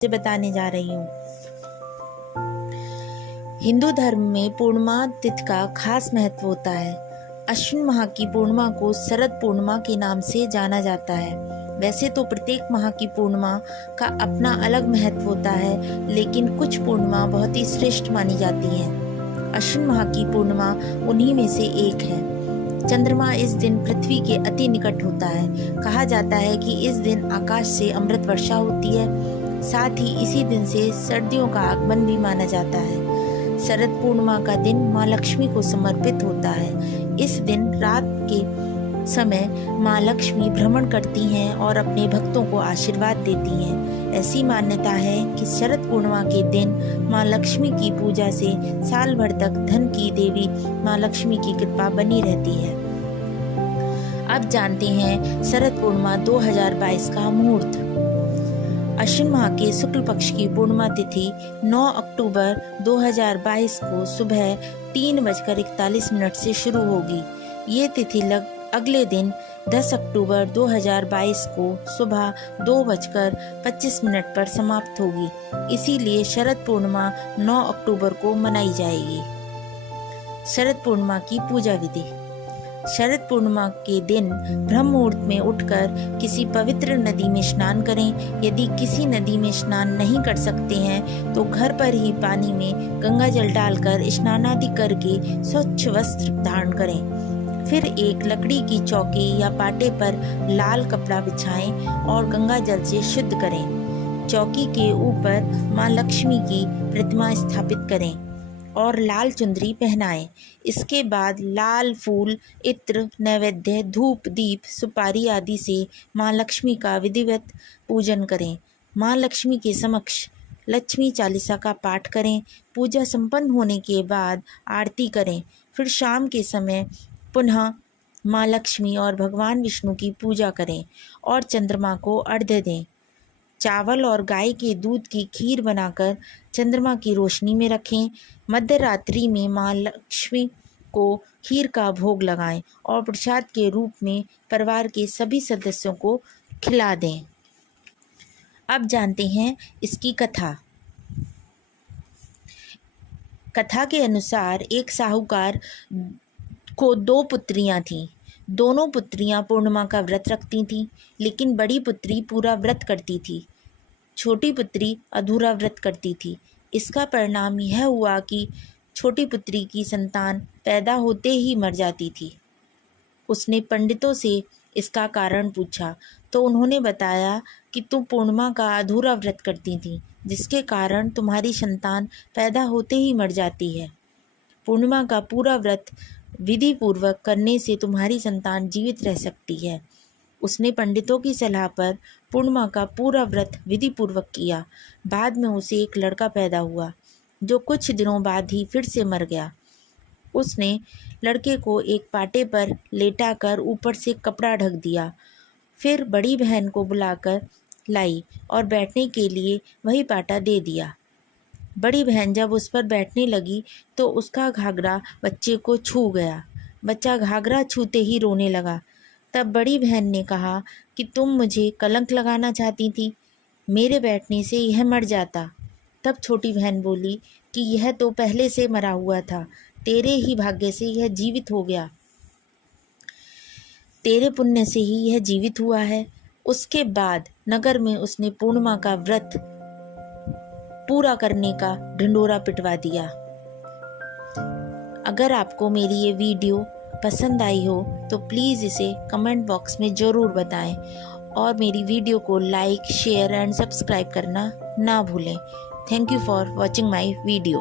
से बताने जा रही हूँ। हिंदू धर्म में पूर्णिमा तिथि का खास महत्व होता है। अश्विन माह की पूर्णिमा को शरद पूर्णिमा के नाम से जाना जाता है। वैसे तो प्रत्येक माह की पूर्णिमा का अपना अलग महत्व होता है, लेकिन कुछ पूर्णिमा बहुत ही श्रेष्ठ मानी जाती हैं। अश्विन माह की पूर्णिमा उन्हीं में से एक है। चंद्रमा इस दिन पृथ्वी के अति निकट होता है। कहा जाता है कि इस दिन आकाश से अमृत वर्षा होती है। साथ ही इसी दिन से सर्दियों का आगमन भी माना जाता है। शरद पूर्णिमा का दिन माँ लक्ष्मी को समर्पित होता है। इस दिन रात के समय माँ लक्ष्मी भ्रमण करती हैं और अपने भक्तों को आशीर्वाद देती हैं। ऐसी मान्यता है कि शरद पूर्णिमा के दिन माँ लक्ष्मी की पूजा से साल भर तक धन की देवी माँ लक्ष्मी की कृपा बनी रहती है। अब जानते हैं शरद पूर्णिमा 2022 का मुहूर्त। अश्विन माह के शुक्ल पक्ष की पूर्णिमा तिथि 9 अक्टूबर 2022 को सुबह 3:41 से शुरू होगी। ये तिथि अगले दिन 10 अक्टूबर 2022 को सुबह 2:25 पर समाप्त होगी। इसीलिए शरद पूर्णिमा 9 अक्टूबर को मनाई जाएगी। शरद पूर्णिमा की पूजा विधि। शरद पूर्णिमा के दिन ब्रह्म मुहूर्त में उठकर किसी पवित्र नदी में स्नान करें। यदि किसी नदी में स्नान नहीं कर सकते हैं तो घर पर ही पानी में गंगा जल डालकर स्नानादि करके स्वच्छ वस्त्र धारण करें। फिर एक लकड़ी की चौकी या पाटे पर लाल कपड़ा बिछाएं और गंगा जल से शुद्ध करें। चौकी के ऊपर माँ लक्ष्मी की प्रतिमा स्थापित करें और लाल चुंदरी पहनाएं। इसके बाद लाल फूल, इत्र, नैवेद्य, धूप, दीप, सुपारी आदि से माँ लक्ष्मी का विधिवत पूजन करें। माँ लक्ष्मी के समक्ष लक्ष्मी चालीसा का पाठ करें। पूजा संपन्न होने के बाद आरती करें। फिर शाम के समय पुनः माँ लक्ष्मी और भगवान विष्णु की पूजा करें और चंद्रमा को अर्घ्य दें। चावल और गाय के दूध की खीर बनाकर चंद्रमा की रोशनी में रखें। मध्य रात्रि में माँ लक्ष्मी को खीर का भोग लगाएं और प्रसाद के रूप में परिवार के सभी सदस्यों को खिला दें। अब जानते हैं इसकी कथा। कथा के अनुसार एक साहूकार को 2 पुत्रियां थीं। दोनों पुत्रियां पूर्णिमा का व्रत रखती थीं, लेकिन बड़ी पुत्री पूरा व्रत करती थी। छोटी पुत्री अधूरा व्रत करती थी। इसका परिणाम यह हुआ कि छोटी पुत्री की संतान पैदा होते ही मर जाती थी। उसने पंडितों से इसका कारण पूछा तो उन्होंने बताया कि तुम पूर्णिमा का अधूरा व्रत करती थी, जिसके कारण तुम्हारी संतान पैदा होते ही मर जाती है। पूर्णिमा का पूरा व्रत विधि पूर्वक करने से तुम्हारी संतान जीवित रह सकती है। उसने पंडितों की सलाह पर पूर्णिमा का पूरा व्रत विधि पूर्वक किया। बाद में उसे एक लड़का पैदा हुआ, जो कुछ दिनों बाद ही फिर से मर गया। उसने लड़के को एक पाटे पर लेटाकर ऊपर से कपड़ा ढक दिया। फिर बड़ी बहन को बुलाकर लाई और बैठने के लिए वही पाटा दे दिया। बड़ी बहन जब उस पर बैठने लगी तो उसका घाघरा बच्चे को छू गया। बच्चा घाघरा छूते ही रोने लगा। तब बड़ी बहन ने कहा कि तुम मुझे कलंक लगाना चाहती थी, मेरे बैठने से यह मर जाता। तब छोटी बहन बोली कि यह तो पहले से मरा हुआ था, तेरे ही भाग्य से यह जीवित हो गया, तेरे पुण्य से ही यह जीवित हुआ है। उसके बाद नगर में उसने पूर्णिमा का व्रत पूरा करने का ढिंढोरा पिटवा दिया। अगर आपको मेरी ये वीडियो पसंद आई हो तो प्लीज़ इसे कमेंट बॉक्स में ज़रूर बताएं और मेरी वीडियो को लाइक, शेयर एंड सब्सक्राइब करना ना भूलें। Thank you for watching my video.